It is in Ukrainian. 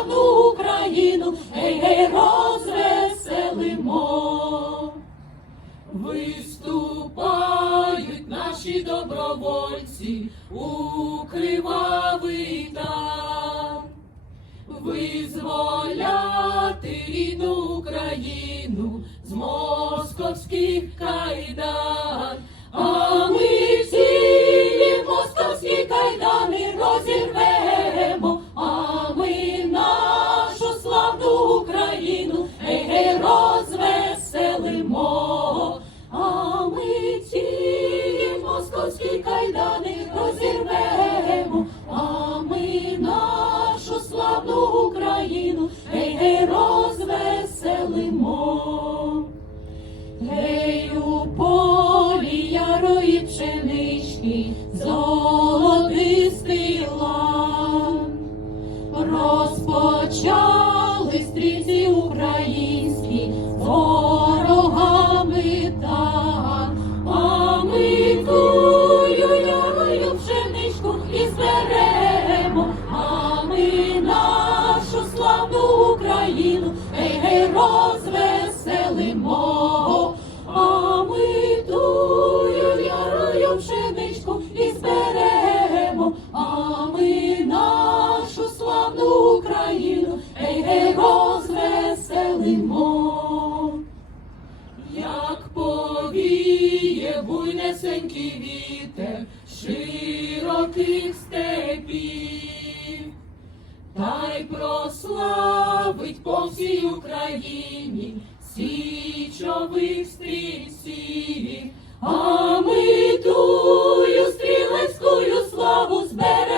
славну Україну, гей, гей, розвеселимо. Виступають наші добровольці у кривавий дар, визволяти рідну Україну з московських кайдан, московські кайдани розірвемо, а ми нашу славну Україну, гей, гей, розвеселимо. Гей, у полі ярої пшенички, золотистий розвеселимо, а ми тую ярою пшеничку і зберемо, а ми нашу славну Україну, гей, гей, розвеселимо. Як повіє буйнесенький вітер широких степів, та й прославить по всій Україні січових стрільців, а ми тую стрілецькою славу збережемо,